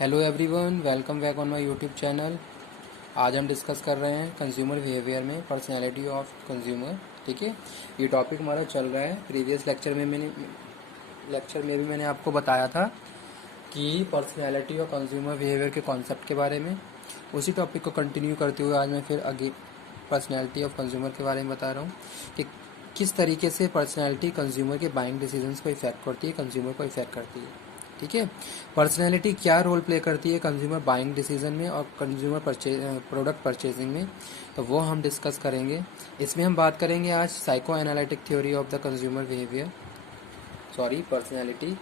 Hello everyone, welcome back on my YouTube channel. आज हम discuss कर रहे हैं कंज्यूमर बिहेवियर में पर्सनैलिटी ऑफ कंज्यूमर। ठीक है, ये टॉपिक हमारा चल रहा है। प्रीवियस लेक्चर में भी मैंने आपको बताया था कि पर्सनैलिटी और कंज्यूमर बिहेवियर के कॉन्सेप्ट के बारे में। उसी टॉपिक को कंटिन्यू करते हुए आज मैं फिर आगे पर्सनैलिटी ऑफ कंज्यूमर के बारे में बता रहा हूँ कि किस तरीके से पर्सनैलिटी कंज्यूमर के बाइंग डिसीजंस को इफेक्ट करती है, कंज्यूमर को इफेक्ट करती है। ठीक है, पर्सनैलिटी क्या रोल प्ले करती है कंज्यूमर बाइंग डिसीजन में और कंज्यूमर प्रोडक्ट परचेजिंग में, तो वो हम डिस्कस करेंगे। इसमें हम बात करेंगे आज psycho analytic theory of the consumer behaviour, personality.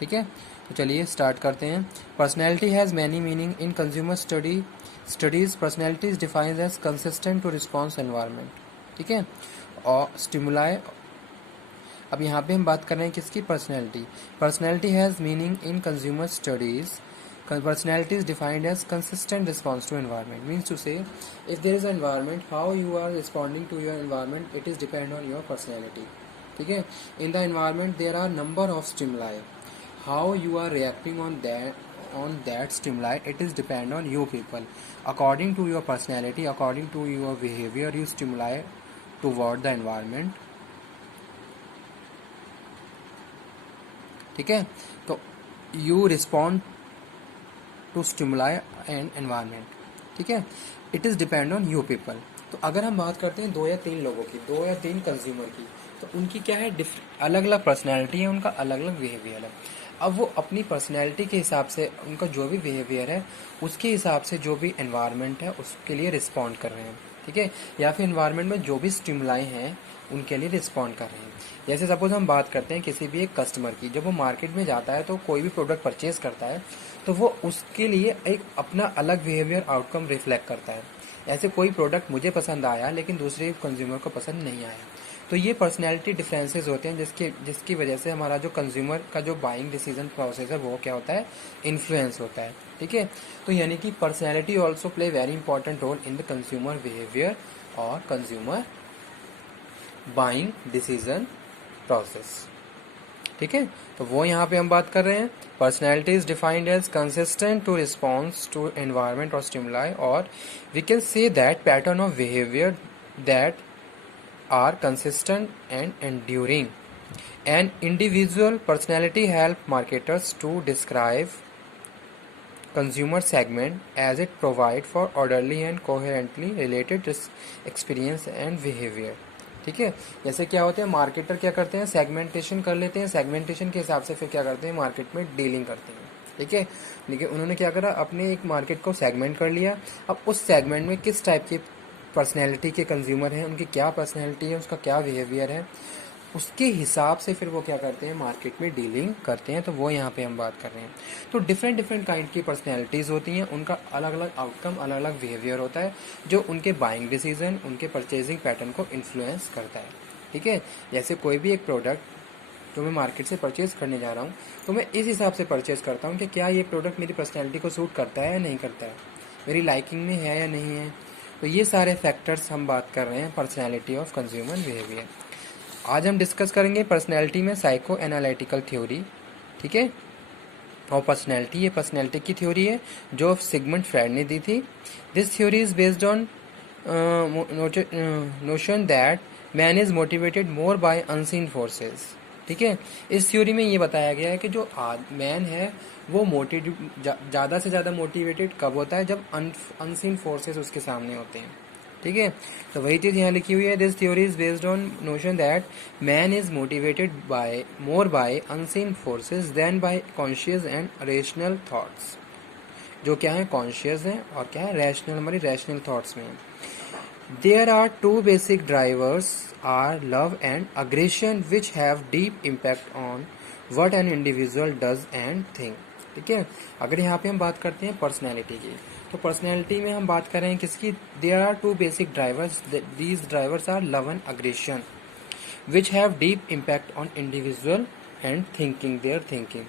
ठीक है, तो चलिए स्टार्ट करते हैं। Personality has many meaning in consumer studies. Personality is defined as consistent to response environment. ठीक है, और स्टिमुलाई। अब यहाँ पे हम बात कर रहे हैं किसकी? Personality has meaning in consumer studies. Personality is defined as consistent response to environment. Means to say, if there is an environment, how you are responding to your environment, it is depend on your personality. ठीक है, in the environment there are number of stimuli. How you are reacting on that stimuli, it is depend on you people. According to your personality, according to your behavior, you stimuli toward the environment. ठीक है, तो you respond to stimuli and environment. ठीक है, it is depend on you people. तो अगर हम बात करते हैं 2 या 3 लोगों की, 2 या 3 कंज्यूमर की, तो उनकी क्या है? अलग अलग पर्सनैलिटी है, उनका अलग अलग बिहेवियर है। अब वो अपनी पर्सनैलिटी के हिसाब से उनका जो भी बिहेवियर है उसके हिसाब से जो भी एनवायरनमेंट है उसके लिए रिस्पॉन्ड कर रहे हैं। ठीक है, या फिर एनवायरनमेंट में जो भी स्टिमुलाई हैं उनके लिए रिस्पॉन्ड कर रहे हैं। जैसे सपोज हम बात करते हैं किसी भी एक कस्टमर की, जब वो मार्केट में जाता है तो कोई भी प्रोडक्ट परचेज करता है तो वो उसके लिए एक अपना अलग बिहेवियर आउटकम रिफ्लेक्ट करता है। ऐसे कोई प्रोडक्ट मुझे पसंद आया लेकिन दूसरे कंज्यूमर को पसंद नहीं आया, तो ये पर्सनैलिटी डिफरेंसेस होते हैं जिसकी वजह से हमारा जो कंज्यूमर का जो बाइंग डिसीजन प्रोसेस है वो क्या होता है? इन्फ्लुएंस होता है। ठीक है, तो यानी कि personality also play very important role in the consumer behaviour और कंज्यूमर बाइंग डिसीजन प्रोसेस। ठीक है, तो वो यहाँ पे हम बात कर रहे हैं। Personality is defined as consistent to response to environment और स्टिमुलाई, और we can say that pattern of behaviour that are consistent and enduring. An individual personality helps marketers to describe consumer segment as it provides for orderly and coherently related experience and behavior. ठीक है, जैसे क्या होते हैं, marketer क्या करते हैं? Segmentation कर लेते हैं। सेगमेंटेशन के हिसाब से फिर क्या करते हैं? मार्केट में डीलिंग करते हैं। ठीक है, लेकिन उन्होंने क्या करा? अपने एक मार्केट को सेगमेंट कर लिया। अब उस सेगमेंट में किस टाइप के पर्सनैलिटी के कंज्यूमर हैं, उनकी क्या पर्सनैलिटी है, उसका क्या बिहेवियर है, उसके हिसाब से फिर वो क्या करते हैं? मार्केट में डीलिंग करते हैं। तो वो यहाँ पे हम बात कर रहे हैं। तो डिफरेंट काइंड की पर्सनैलिटीज़ होती हैं, उनका अलग अलग आउटकम, अलग अलग बिहेवियर होता है जो उनके बाइंग डिसीजन, उनके परचेजिंग पैटर्न को इन्फ्लुएंस करता है। ठीक है, जैसे कोई भी एक प्रोडक्ट जो मैं मार्केट से परचेज करने जा रहा हूँ तो मैं इस हिसाब से परचेज करता हूँ कि क्या ये प्रोडक्ट मेरी पर्सनैलिटी को सूट करता है या नहीं करता है, मेरी लाइकिंग में है या नहीं है। तो ये सारे फैक्टर्स हम बात कर रहे हैं पर्सनैलिटी ऑफ कंज्यूमर बिहेवियर। आज हम डिस्कस करेंगे पर्सनैलिटी में साइको एनालिटिकल थ्योरी। ठीक है, और पर्सनैलिटी, ये पर्सनैलिटी की थ्योरी है जो सिगमंड फ्रायड ने दी थी। This theory is based on notion that man is motivated more by unseen forces. ठीक है, इस थ्योरी में ये बताया गया है कि जो मैन है वो ज़्यादा से ज़्यादा मोटिवेटेड कब होता है? जब अनसीन फोर्सेस उसके सामने होते हैं। ठीक है, तो वही चीज़ यहाँ लिखी हुई है। This theory is based on notion that man is motivated more by unseen forces than by conscious and rational thoughts. जो क्या है? कॉन्शियस है और क्या है? रैशनल, हमारी रैशनल थॉट्स में। There are two basic drivers are love and aggression which have deep impact on what an individual does and think. ठीक है, अगर यहाँ पे हम बात करते हैं पर्सनैलिटी की, तो पर्सनैलिटी में हम बात कर रहे हैं किसकी? There are two basic drivers. These drivers are love and aggression which have deep impact on individual and thinking, their thinking.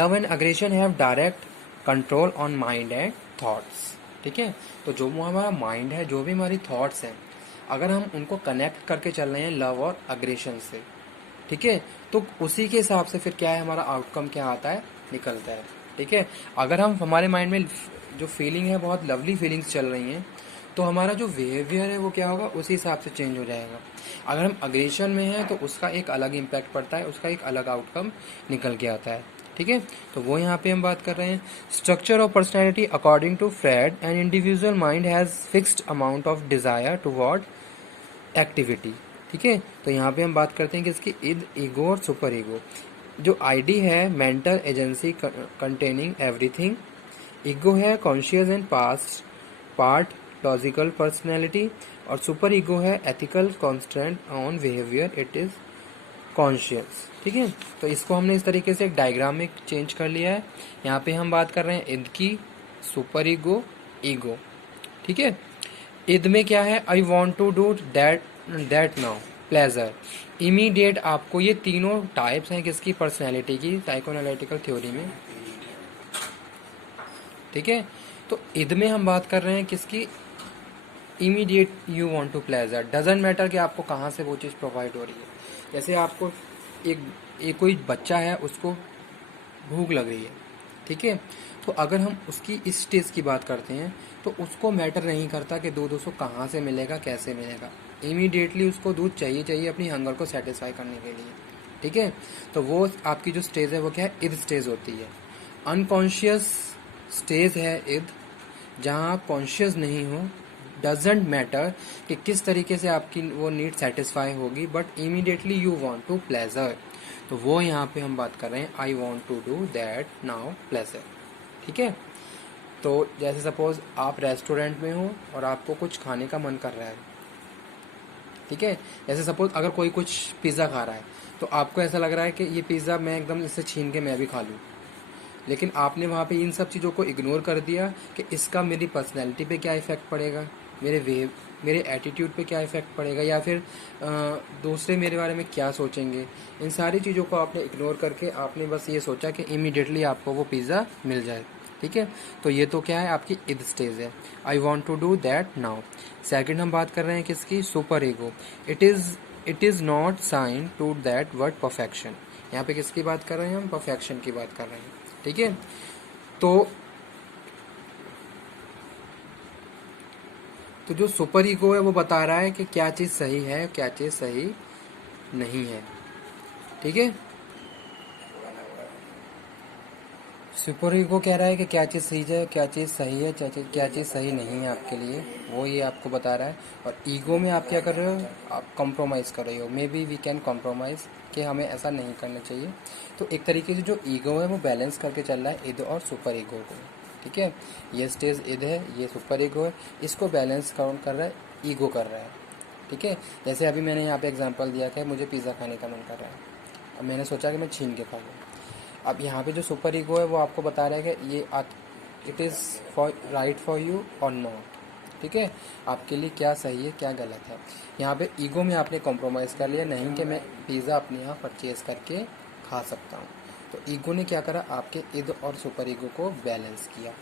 Love and aggression have direct control on mind and thoughts. ठीक है, तो जो हमारा mind है, जो भी हमारी thoughts हैं, अगर हम उनको कनेक्ट करके चल रहे हैं लव और अग्रेशन से, ठीक है, तो उसी के हिसाब से फिर क्या है? हमारा आउटकम क्या आता है? निकलता है। ठीक है। अगर हम हमारे माइंड में जो फीलिंग है बहुत लवली फीलिंग्स चल रही हैं, तो हमारा जो बिहेवियर है वो क्या होगा, उसी हिसाब से चेंज हो जाएगा। अगर हम अग्रेशन में हैं तो उसका एक अलग इम्पैक्ट पड़ता है, उसका एक अलग आउटकम निकल के आता है। ठीक है, तो वो यहाँ पे हम बात कर रहे हैं। Structure of personality according to Freud, an individual mind has fixed amount of desire toward activity. ठीक है, तो यहाँ पे हम बात करते हैं कि इसकी इद, ईगो और सुपर ईगो। जो आईडी है mental agency containing everything, ego है conscious and past part logical personality, और सुपर ईगो है ethical constant on behaviour, it is conscious. ठीक है, तो इसको हमने इस तरीके से एक डायग्राम में चेंज कर लिया है। यहाँ पे हम बात कर रहे हैं इद की, सुपर ईगो, ईगो। ठीक है, इद में क्या है, I want to do that now, pleasure, immediate. आपको ये तीनों टाइप्स हैं किसकी, पर्सनैलिटी की, साइकोएनालिटिकल थ्योरी में। ठीक है, तो इद में हम बात कर रहे हैं किसकी, immediate you want to pleasure, doesn't matter कि आपको कहाँ से वो चीज़ प्रोवाइड हो रही है। जैसे आपको एक कोई बच्चा है, उसको भूख लग रही है, ठीक है, तो अगर हम उसकी इस स्टेज की बात करते हैं तो उसको मैटर नहीं करता कि दूध उसको कहाँ से मिलेगा, कैसे मिलेगा, इमीडिएटली उसको दूध चाहिए चाहिए अपनी हंगर को सेटिस्फाई करने के लिए। ठीक है, तो वो आपकी जो स्टेज है वो क्या है, इद स्टेज होती है। अनकॉन्शियस स्टेज है इद, जहाँ आप कॉन्शियस नहीं हो, डजेंट मैटर कि किस तरीके से आपकी वो नीड सेटिस्फाई होगी, but immediately you want to pleasure, तो वो यहाँ पे हम बात कर रहे हैं I want to do that now pleasure. ठीक है, तो जैसे सपोज आप रेस्टोरेंट में हो और आपको कुछ खाने का मन कर रहा है। ठीक है, जैसे सपोज अगर कोई कुछ पिज़्ज़ा खा रहा है तो आपको ऐसा लग रहा है कि ये पिज़्ज़ा मैं एकदम इसे छीन के मैं भी खा लूँ, लेकिन आपने वहाँ पे इन सब चीज़ों को इग्नोर कर दिया कि इसका मेरी पर्सनैलिटी पे क्या इफ़ेक्ट पड़ेगा, मेरे एटीट्यूड पे क्या इफ़ेक्ट पड़ेगा, या फिर दूसरे मेरे बारे में क्या सोचेंगे। इन सारी चीज़ों को आपने इग्नोर करके आपने बस ये सोचा कि इमीडिएटली आपको वो पिज़्ज़ा मिल जाए। ठीक है, तो ये तो क्या है, आपकी इद स्टेज है, I want to do that now. Second हम बात कर रहे हैं किसकी, super ego. It is not sign to that word perfection. यहाँ पे किसकी बात कर रहे हैं हम, परफेक्शन की बात कर रहे हैं। ठीक है, तो जो सुपर ईगो है वो बता रहा है कि क्या चीज़ सही है, क्या चीज़ सही नहीं है। ठीक है, सुपर ईगो कह रहा है कि क्या चीज़ सही है, क्या चीज़ सही है, क्या चीज़ सही नहीं है आपके लिए, वो ये आपको बता रहा है। और ईगो में आप क्या कर रहे हो, आप कॉम्प्रोमाइज़ कर रहे हो, may be we can compromise, कि हमें ऐसा नहीं करना चाहिए। तो एक तरीके से जो ईगो है वो बैलेंस करके चल रहा है इद और सुपर ईगो को। ठीक है, ये स्टेज इद है, ये सुपर ईगो है, इसको बैलेंस कौन कर रहा है, ईगो कर रहा है। ठीक है, जैसे अभी मैंने यहाँ पे एग्जांपल दिया कि मुझे पिज़्ज़ा खाने का मन कर रहा है, अब मैंने सोचा कि मैं छीन के खा लूँ। अब यहाँ पे जो सुपर ईगो है वो आपको बता रहा है कि ये it is for right for you और नॉट। ठीक है, आपके लिए क्या सही है, क्या गलत है। यहाँ पे ईगो में आपने कॉम्प्रोमाइज़ कर लिया, नहीं कि मैं पिज़्ज़ा अपने यहाँ परचेज़ करके खा सकता हूँ। तो ईगो ने क्या करा, आपके इद और सुपर ईगो को बैलेंस किया।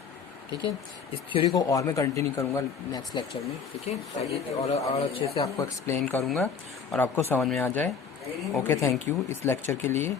ठीक है, इस थ्योरी को और मैं कंटिन्यू करूँगा नेक्स्ट लेक्चर में। ठीक है, ताकि और अच्छे से आपको एक्सप्लेन करूँगा और आपको समझ में आ जाए। ओके, थैंक यू इस लेक्चर के लिए।